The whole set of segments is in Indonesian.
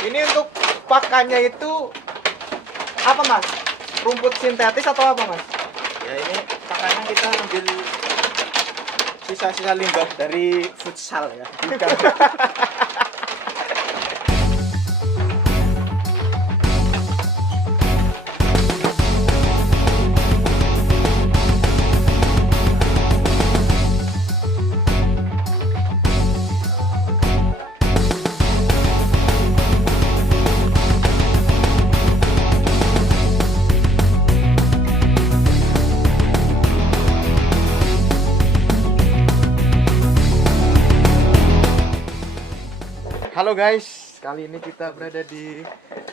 Ini untuk pakannya itu apa mas? Rumput sintetis atau apa mas? Ya ini pakannya kita ambil sisa-sisa limbah dari futsal ya. Bukan. Halo guys, kali ini kita berada di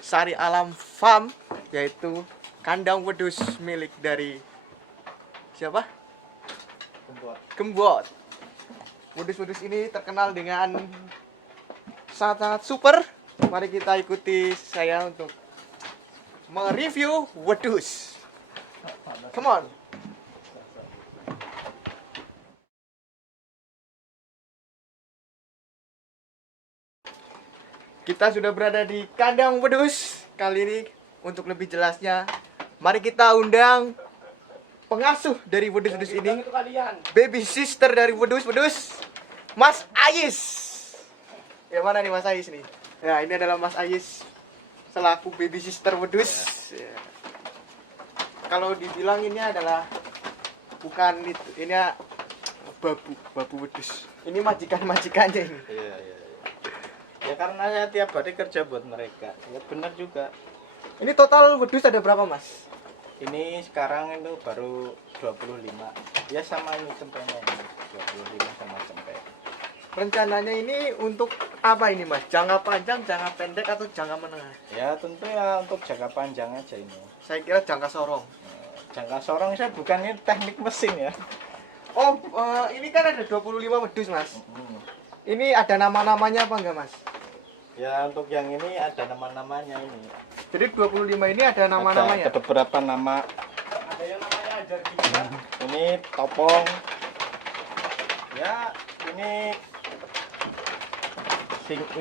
Sari Alam Farm, yaitu kandang wedus milik dari siapa? Gembot. Wedus-wedus ini terkenal dengan sangat-sangat super. Mari kita ikuti saya untuk mereview wedus. Come on. Kita sudah berada di kandang wedus. Kali ini untuk lebih jelasnya, mari kita undang pengasuh dari wedus-wedus ini, baby sister dari wedus-wedus, Mas Ayis. Ya mana nih Mas Ayis nih? Ya ini adalah Mas Ayis selaku baby sister wedus. Ya. Kalau dibilang ini adalah bukan itu, ini babu wedus. Ini majikan-majikannya ini. Iya. Ya karena saya tiap hari kerja buat mereka. Ya benar juga. Ini total wedus ada berapa mas? Ini sekarang itu baru 25. Ya sama ini cempenya ini. 25 sama cempe. Rencananya ini untuk apa ini mas? Jangka panjang, jangka pendek atau jangka menengah? Ya tentu ya untuk jangka panjang aja ini. Saya kira jangka sorong. Jangka sorong saya bukan ini teknik mesin ya. Oh ini kan ada 25 wedus mas. Ini ada nama-namanya apa enggak mas? Ya untuk yang ini ada nama-namanya ini. Jadi 25 ini ada nama-namanya? Ada beberapa nama. Ada yang namanya Ajar Gila. Ini Topong. Ya ini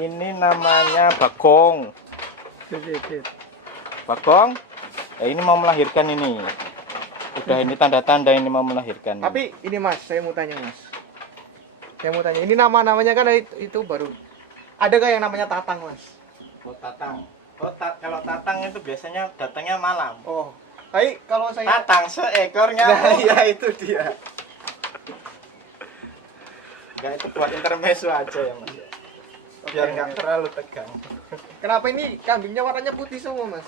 ini namanya Bagong. Bagong. Ya ini mau melahirkan ini. Udah ini tanda-tanda ini mau melahirkan. Tapi ini mas, saya mau tanya mas. Ini nama-namanya kan itu baru. Adakah yang namanya Tatang mas? Oh Tatang. Oh kalau Tatang itu biasanya datangnya malam. Oh. Tapi kalau saya Tatang seekornya. Nah, ya itu dia. Enggak itu buat intermezzo aja ya mas. Biar nggak terlalu tegang. Kenapa ini kambingnya warnanya putih semua mas?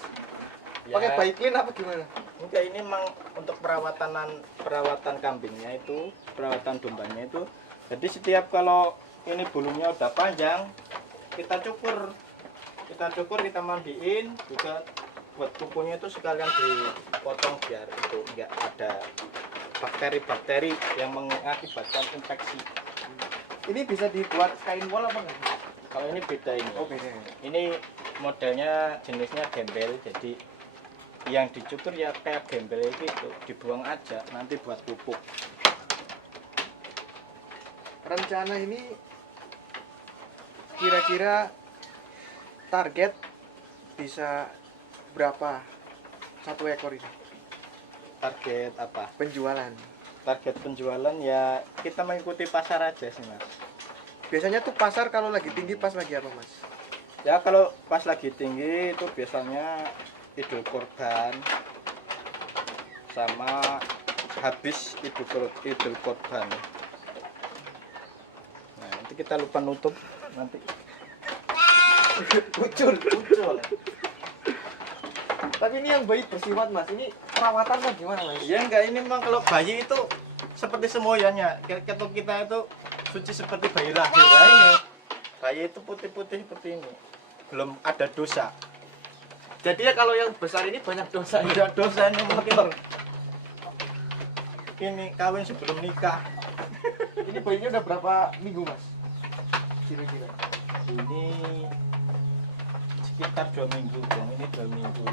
Ya, pakai Baiklin apa gimana? enggak ini memang untuk perawatan kambingnya itu, perawatan dombanya itu. Jadi setiap kalau ini bulunya udah panjang, kita cukur, kita mandiin, juga buat kukunya itu sekalian dipotong biar itu enggak ada bakteri-bakteri yang mengakibatkan infeksi. Ini bisa dibuat kain wol apa enggak? Kalau ini beda ini. Oh beda. Ini modelnya jenisnya gembel, jadi yang dicukur ya kayak gembel itu dibuang aja nanti buat pupuk. Rencana ini kira-kira target bisa berapa satu ekor ini? Target apa? Penjualan. Target penjualan ya kita mengikuti pasar aja sih mas. Biasanya tuh pasar kalau lagi tinggi pas lagi apa mas? Ya kalau pas lagi tinggi itu biasanya Idul Kurban sama habis Idul Kurban. Nah nanti kita lupa nutup nanti. Ucul. Tapi ini yang bayi bersifat mas, ini perawatan kan gimana mas? Ya enggak, ini memang kalau bayi itu seperti semuanya. Ketuk kita itu suci seperti bayi lahir ya ini. Bayi itu putih-putih seperti ini. Belum ada dosa. Jadi ya kalau yang besar ini banyak dosa. Tidak dosa ini mungkin. Ini kawin sebelum nikah. Ini bayinya udah berapa minggu mas? Kira-kira. Ini sekitar 2 minggu. Yang ini 2 minggu.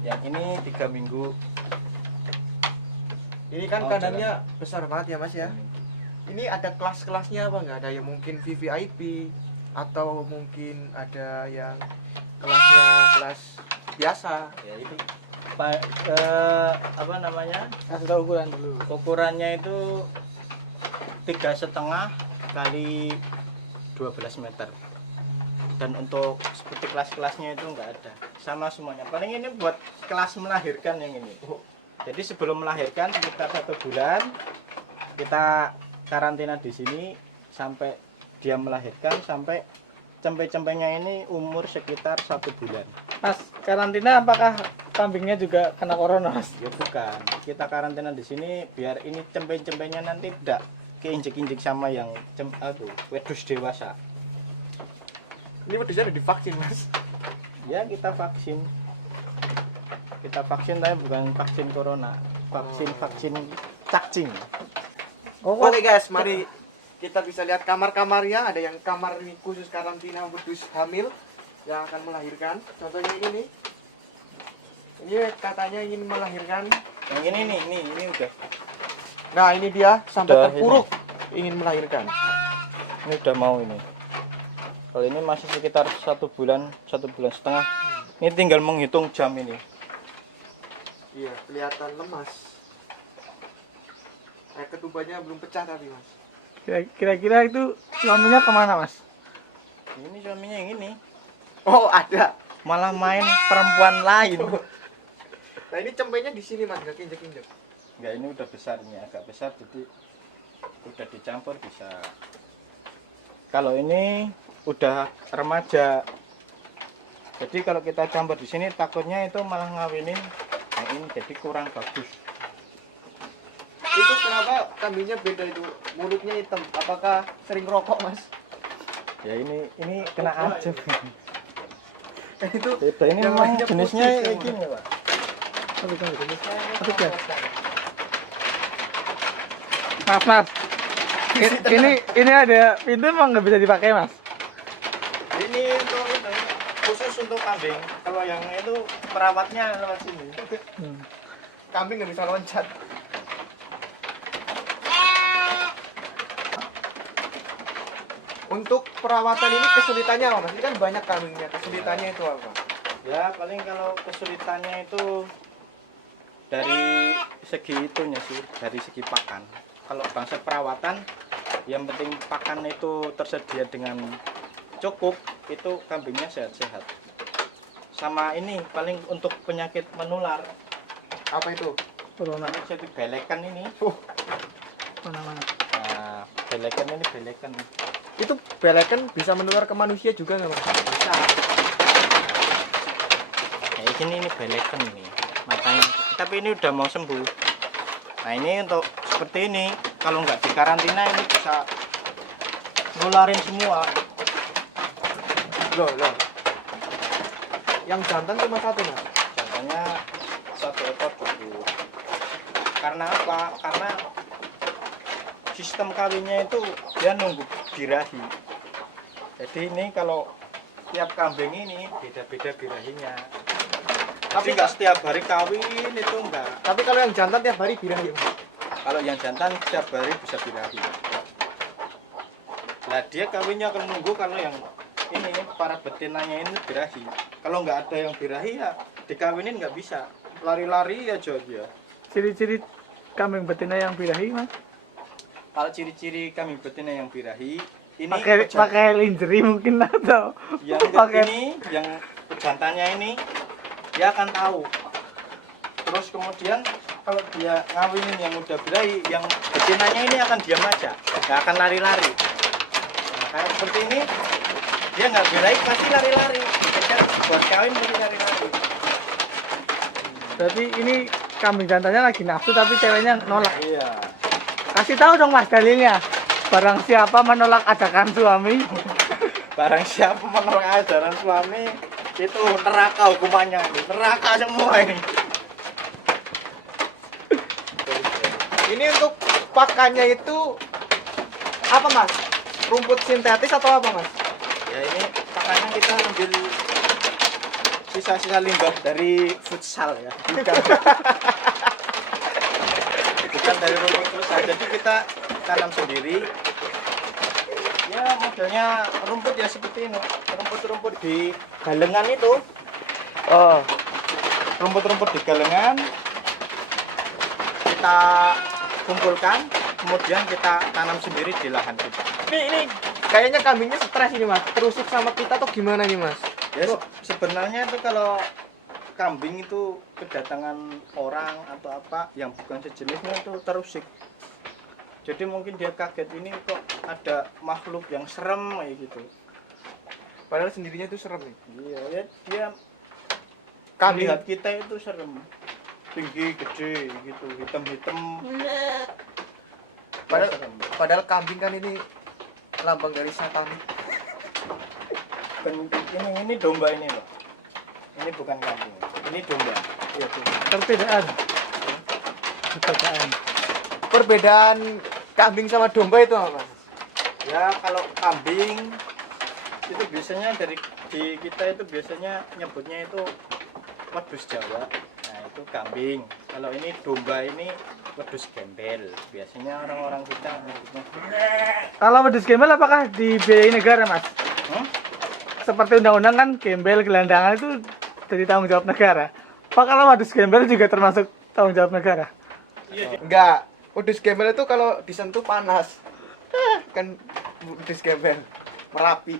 Yang ini 3 minggu. Ini kan kandangnya besar banget ya mas ya. Ini ada kelas-kelasnya apa nggak? Ada yang mungkin VVIP, atau mungkin ada yang kelasnya kelas biasa? Ya itu apa namanya, Kasih tahu ukuran dulu. ukurannya itu 3,5 kali 12 meter. Dan untuk seperti kelas-kelasnya itu enggak ada, sama semuanya. Paling ini buat kelas melahirkan yang ini. Jadi sebelum melahirkan sekitar 1 bulan kita karantina di sini sampai dia melahirkan, sampai cempe-cempenya ini umur sekitar 1 bulan. Mas, karantina apakah kambingnya juga kena corona, Mas? Ya bukan, kita karantina di sini biar ini cempe-cempenya nanti tidak keinjek-injek sama yang wedus dewasa. Ini wedusnya udah divaksin, Mas. Ya kita vaksin tapi bukan vaksin corona, vaksin cacing. Oke guys, mari kita bisa lihat kamar-kamarnya. Ada yang kamar ini khusus karantina wedus hamil yang akan melahirkan. Contohnya ini nih. Ini katanya ingin melahirkan. Yang ini udah, Nah, ini dia sampai Udah terpuruk ingin melahirkan. ini udah mau ini. Kalau ini masih sekitar 1 bulan setengah. Ini tinggal menghitung jam ini. Iya, kelihatan lemas. Ketubannya belum pecah tapi, Mas. Kira-kira itu suaminya kemana, Mas? Ini suaminya yang ini Oh, ada. malah main perempuan lain. Nah, ini cempenya di sini, Mas, enggak injek-injek. Enggak, ini udah besar, ini agak besar, jadi udah dicampur bisa. Kalau ini udah remaja, jadi kalau kita campur di sini takutnya itu malah ngawinin yang ini, jadi kurang bagus. Itu kenapa kambingnya beda itu? Mulutnya hitam. Apakah sering rokok, Mas? Ya ini kena aja. Itu Beda, ini yang memang lainnya jenisnya putih kayak semua. gini, Pak. Masuk ya? Mas. Ini ada pintu emang nggak bisa dipakai, Mas? Ini untuk ini, khusus untuk kambing. Kalau yang itu perawatnya lewat sini. Kambing nggak bisa loncat. Untuk perawatan ini kesulitannya apa, Mas? Ini kan banyak kambingnya. Kesulitannya itu apa? Ya paling kalau kesulitannya itu dari segi itunya sih, dari segi pakan. Kalau bangsa perawatan, yang penting pakan itu tersedia dengan cukup, itu kambingnya sehat-sehat. Sama ini paling untuk penyakit menular, Apa itu? Corona. ini jadi belekan ini. Mana-mana. Nah, belekan. Itu belekan bisa menular ke manusia juga nggak, Mas? Bisa. Kayak gini ini belekan ini matanya, tapi ini udah mau sembuh. Nah ini untuk seperti ini, kalau nggak dikarantina ini bisa nularin semua. Loh. Yang jantan cuma satu, Mas? Contohnya 1 ekor bagus. Karena apa? Karena sistem kawinnya itu dia nunggu birahi. Jadi ini kalau tiap kambing ini beda-beda birahinya. Tapi nggak setiap hari kawin itu enggak. Tapi kalau yang jantan tiap hari birahi, Mas. Kalau yang jantan setiap hari bisa birahi. Nah dia kawinnya akan nunggu kalau yang ini para betinanya ini birahi. Kalau nggak ada yang birahi ya dikawinin nggak bisa. Lari-lari aja dia. Ciri-ciri kambing betina yang birahi, Mas? Kalau ciri-ciri kambing betina yang birahi ini Pakai lingerie mungkin atau yang pakai ini yang jantannya ini dia akan tahu. Terus kemudian kalau dia ngawinin yang udah birahi, yang betinanya ini akan diam aja, nggak akan lari-lari. Nah, kayak seperti ini dia nggak birahi pasti lari-lari. Dikejar buat kawin pasti lari-lari. Berarti ini kambing jantannya lagi nafsu tapi ceweknya nolak. Iya. Kasih tahu dong, Mas, dalilnya. Barang siapa menolak ajakan suami, Barang siapa menolak ajaran suami itu neraka hukumannya, neraka semua ini. Ini untuk pakannya itu apa, Mas? Rumput sintetis atau apa, Mas? Ya ini pakannya kita ambil sisa-sisa limbah dari futsal ya. Bukan dari rumput futsal. Jadi kita tanam sendiri. Ya modelnya rumput ya seperti ini, rumput-rumput di galengan itu, Oh, rumput-rumput di galengan kita kumpulkan, kemudian kita tanam sendiri di lahan kita. Ini kayaknya kambingnya stres ini mas, terusik sama kita atau gimana nih mas? Ya sebenarnya itu kalau kambing itu kedatangan orang atau apa yang bukan sejenisnya itu terusik. Jadi mungkin dia kaget, ini kok ada makhluk yang serem kayak gitu. Padahal sendirinya itu serem nih. Iya, ya dia Kambing lihat kita itu serem. Tinggi, gede gitu, hitam-hitam. Padahal, Serem. padahal kambing kan ini lambang dari satanik. Ini domba ini loh. Ini bukan kambing. Ini domba. Iya, domba. perbedaan. Perbedaan. Perbedaan kambing sama domba itu apa mas? Ya kalau kambing itu biasanya di kita itu biasanya nyebutnya itu wedhus Jawa. Nah itu kambing. Kalau ini domba ini wedhus gembel. Biasanya orang-orang kita nyebutnya. Kalau wedhus gembel apakah dibiayai negara, Mas? Hmm? Seperti undang-undang kan gembel gelandangan itu jadi tanggung jawab negara. Apa kalau wedhus gembel juga termasuk tanggung jawab negara? Enggak. Wedhus gembel itu kalau disentuh panas. Kan wedhus gembel Merapi.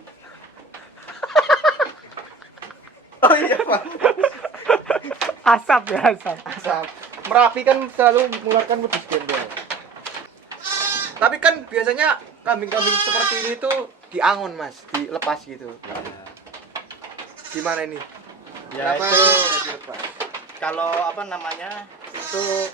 Oh iya Pak. Asap ya, asap. Asap. Merapi kan selalu mengeluarkan wedhus gembel. Tapi kan biasanya kambing-kambing seperti ini tuh diangon mas, dilepas gitu. Gimana ini? Ya Kenapa itu tidak dilepas? kalau apa namanya itu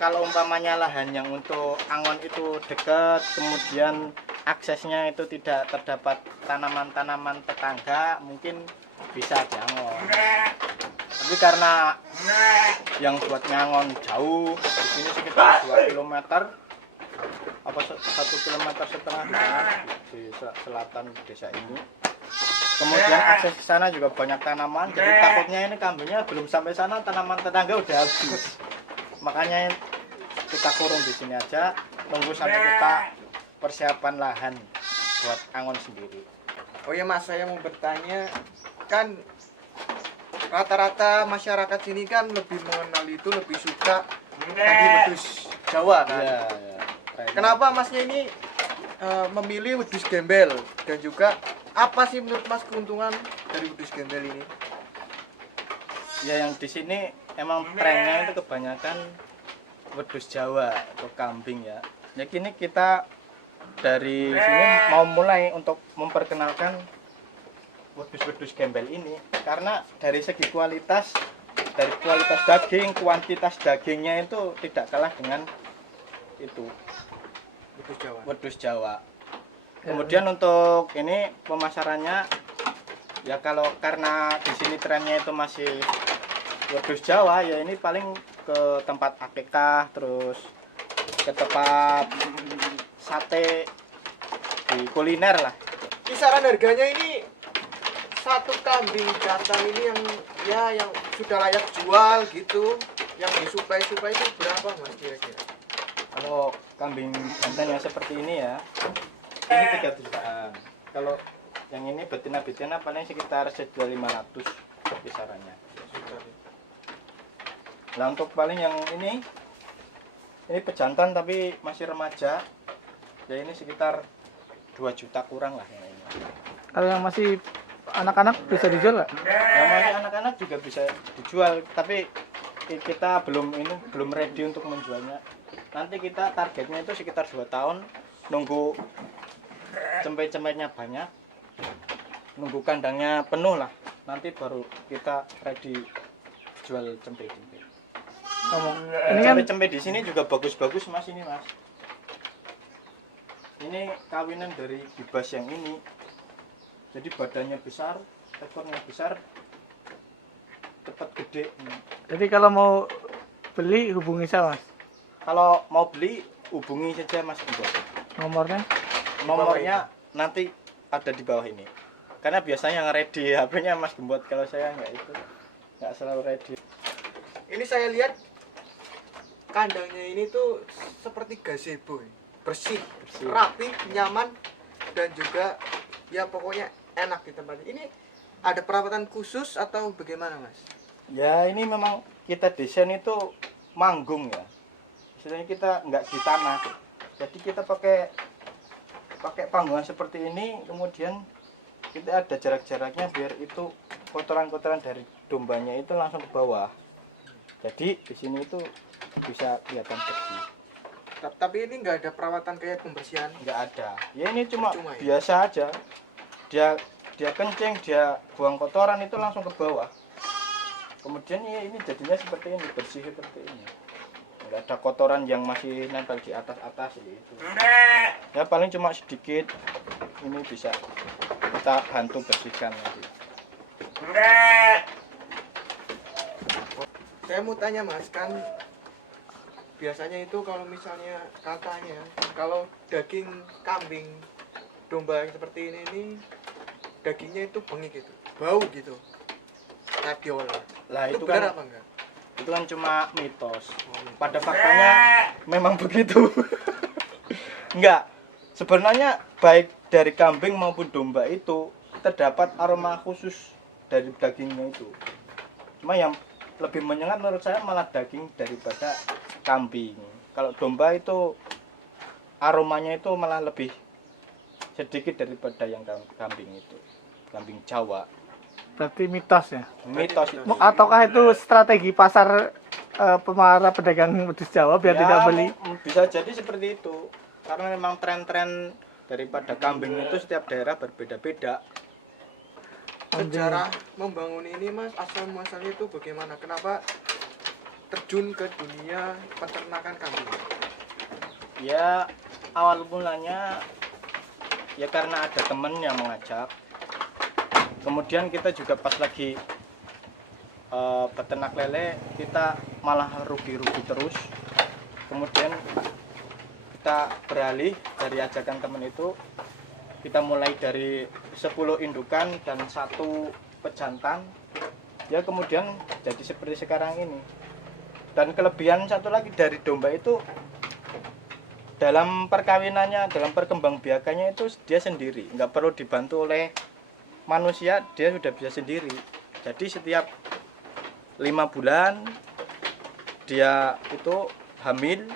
kalau umpamanya lahan yang untuk angon itu dekat, kemudian aksesnya itu tidak terdapat tanaman-tanaman tetangga, mungkin bisa diangon. Tapi karena yang buat ngangon jauh, di sini sekitar 2 km, apa 1,5 km di sana, di selatan desa ini. Kemudian akses ke sana juga banyak tanaman, jadi takutnya ini kambingnya belum sampai sana tanaman tetangga udah habis. Makanya kita kurung di sini aja, nunggu sampai kita persiapan lahan buat angon sendiri. Oh ya mas, saya mau bertanya, kan rata-rata masyarakat sini kan lebih mengenal itu, lebih suka tadi wedhus Jawa kan. Iya, iya. Kenapa masnya ini memilih wedhus gembel, dan juga apa sih menurut mas keuntungan dari wedhus gembel ini? Ya yang di sini emang trennya itu kebanyakan wedhus Jawa atau kambing ya. Ya kini kita dari sini mau mulai untuk memperkenalkan wedhus-wedhus gembel ini karena dari segi kualitas, dari kualitas daging, kuantitas dagingnya itu tidak kalah dengan itu Wedhus Jawa. wedhus Jawa. Kemudian untuk ini pemasarannya ya kalau karena di sini trennya itu masih wedhus Jawa ya ini paling ke tempat akikah, terus ke tempat sate di kuliner lah. Kisaran harganya ini satu kambing jantan ini yang sudah layak jual gitu, yang disuplai-suplai itu berapa mas kira-kira? Kalau kambing jantan yang seperti ini ya, ini 3 jutaan. Kalau yang ini betina-betina paling sekitar sejuta 500 kisarannya. Nah untuk paling yang ini pejantan tapi masih remaja, ya ini sekitar 2 juta kurang lah yang ini. Kalau yang masih anak-anak bisa dijual nggak? Yang masih anak-anak juga bisa dijual, tapi kita belum ready untuk menjualnya. Nanti kita targetnya itu sekitar 2 tahun, nunggu cempe-cempenya banyak, nunggu kandangnya penuh lah, nanti baru kita ready jual cempe-cempe. Ini kan Cempe-cempe di sini juga bagus-bagus mas ini mas. Ini kawinan dari Gibas yang ini. Jadi badannya besar, ekornya besar, cepat gede. jadi kalau mau beli hubungi saya, Mas. Kalau mau beli hubungi saja Mas Gembot. Nomornya Nomornya nanti ada di bawah ini. Karena biasanya yang ready HP-nya Mas Gembot, kalau saya nggak selalu ready. Ini saya lihat kandangnya ini tuh seperti gazebo, bersih, rapi, nyaman. dan juga ya pokoknya enak di tempat ini. Ada perawatan khusus atau bagaimana Mas? Ya ini memang kita desain itu manggung ya. Istilahnya kita nggak di tanah. Jadi kita pakai panggungan seperti ini, kemudian kita ada jarak-jaraknya biar itu kotoran-kotoran dari dombanya itu langsung ke bawah. Jadi di sini itu bisa kelihatan bersih. Tapi ini nggak ada perawatan kayak pembersihan. Nggak ada. Ya ini cuma ya? biasa aja. Dia kencing, dia buang kotoran itu langsung ke bawah. Kemudian ya ini jadinya seperti ini, bersih seperti ini. Nggak ada kotoran yang masih nempel di atas itu. Ya paling cuma sedikit. Ini bisa kita bantu bersihkan nanti. Saya mau tanya Mas, kan biasanya itu kalau misalnya katanya kalau daging kambing domba yang seperti ini dagingnya itu bengik gitu, bau gitu, kayak diolah. Lah Itu itu benar kan apa enggak? itu kan cuma mitos. Pada faktanya memang begitu. Enggak. Sebenarnya baik dari kambing maupun domba itu terdapat aroma khusus dari dagingnya itu. Cuma yang lebih menyengat menurut saya malah daging daripada kambing. Kalau domba itu aromanya itu malah lebih sedikit daripada yang kambing itu. Kambing Jawa. Berarti mitos ya. Mitos itu. Ataukah itu strategi pasar para pedagang wedhus Jawa biar Ya, tidak beli? Bisa jadi seperti itu. Karena memang tren-tren daripada kambing itu setiap daerah berbeda-beda. Sejarah membangun ini Mas, asal muasalnya itu bagaimana? Kenapa terjun ke dunia peternakan kambing? Ya awal mulanya ya karena ada temen yang mengajak. Kemudian kita juga pas lagi peternak lele kita malah rugi-rugi terus. Kemudian kita beralih dari ajakan temen itu, kita mulai dari 10 indukan dan 1 pejantan. Ya kemudian jadi seperti sekarang ini. Dan kelebihan satu lagi dari domba itu, dalam perkawinannya, dalam perkembangbiakannya itu dia sendiri, nggak perlu dibantu oleh manusia, dia sudah bisa sendiri. Jadi setiap 5 bulan dia itu hamil,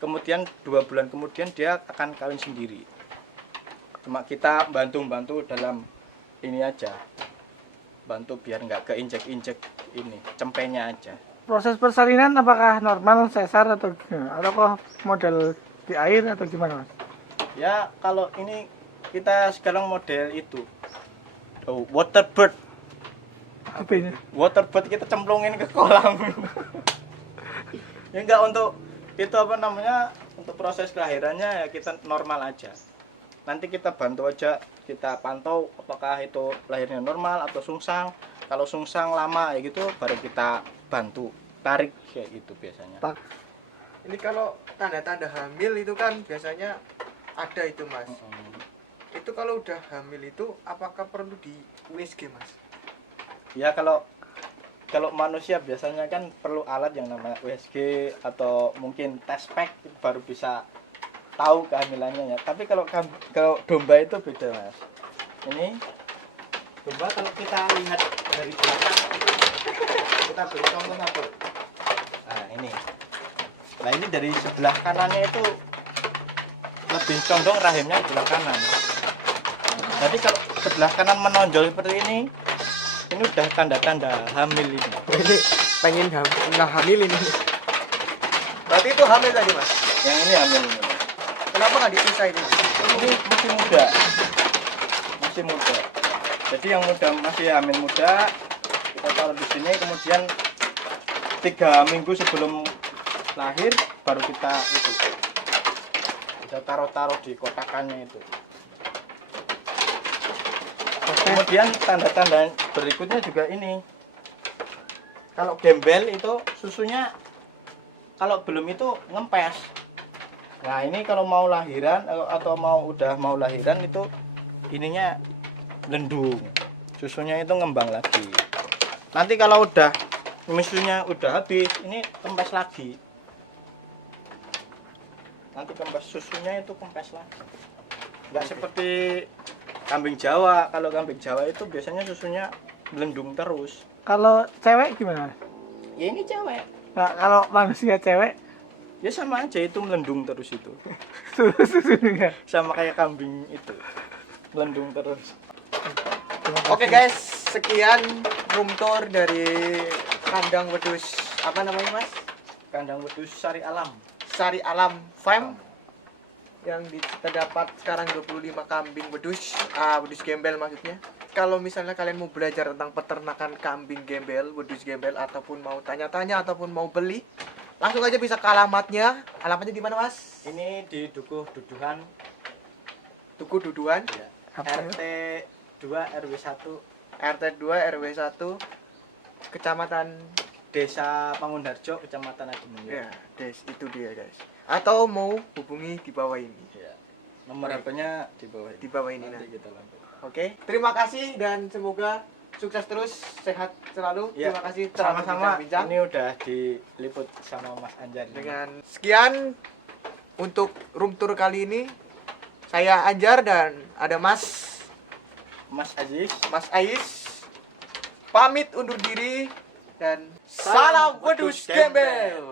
kemudian 2 bulan kemudian dia akan kawin sendiri. Cuma kita bantu dalam ini aja, bantu biar nggak keinjek-injek ini cempenya aja. Proses persalinan apakah normal sesar atau gimana? Atau model di air atau gimana Mas? Ya kalau ini kita sekarang model itu waterbird. Artinya? Waterbird kita cemplungin ke kolam. Ya enggak, untuk itu apa namanya, untuk proses kelahirannya ya kita normal aja. Nanti kita bantu aja, kita pantau apakah itu lahirnya normal atau sungsang. Kalau sungsang lama ya gitu baru kita bantu tarik kayak gitu biasanya. Ini kalau tanda-tanda hamil itu kan biasanya ada itu Mas. Itu kalau udah hamil itu apakah perlu di USG Mas? Ya kalau manusia biasanya kan perlu alat yang namanya USG atau mungkin test pack baru bisa tahu kehamilannya ya. Tapi kalau domba itu beda Mas. Ini domba kalau kita lihat dari belakang, kita beri contoh satu. Nah ini. Nah ini dari sebelah kanannya itu lebih condong rahimnya sebelah kanan. Jadi kalau sebelah kanan menonjol seperti ini udah tanda-tanda hamil ini. Ini pengen hamil ini. Berarti itu hamil tadi Mas? Yang ini hamil ini. Kenapa nggak dipisah ini? Ini masih muda. Masih muda. Jadi yang muda masih hamil muda kita taruh di sini, kemudian 3 minggu sebelum lahir baru kita taruh di kotakannya itu. Kemudian tanda-tanda berikutnya juga ini. Kalau gembel itu susunya kalau belum itu ngempes. Nah ini kalau mau lahiran atau udah mau lahiran itu ininya lendung, susunya itu ngembang lagi. Nanti kalau udah susunya udah habis, ini kempes lagi. Nanti kempes susunya itu kempes lagi. Nggak seperti kambing Jawa. Kalau kambing Jawa itu biasanya susunya melendung terus. Kalau cewek gimana? Ya ini cewek. Nah, kalau manusia cewek Ya sama aja itu melendung terus itu. susunya. Sama kayak kambing itu. Melendung terus. Oke guys, sekian room tour dari kandang wedus apa namanya Mas? Kandang wedus Sari Alam. Sari Alam Farm yang terdapat sekarang 25 kambing wedus, wedus gembel maksudnya. Kalau misalnya kalian mau belajar tentang peternakan kambing gembel, wedus gembel ataupun mau tanya-tanya ataupun mau beli, langsung aja bisa ke alamatnya. Alamatnya di mana Mas? Ini di Dukuh Duduhan. Tugu Duduhan, Ya. Apa? RT 2 RW 1 RT 2 RW 1, Kecamatan Desa Pangundarjo, Kecamatan Ademunyo. ya, itu dia guys. Atau mau hubungi di bawah ini. Ya. Nomor HP-nya di bawah ini. Di bawah ini Nanti nah. kita lanjut. Oke, terima kasih dan semoga sukses terus, sehat selalu. Ya, Terima kasih telah sama-sama. berbincang-bincang. Ini udah diliput sama Mas Anjar. Dengan sekian untuk room tour kali ini, saya Anjar dan ada Mas Aziz. Ais. Pamit undur diri dan salam wedus gembel.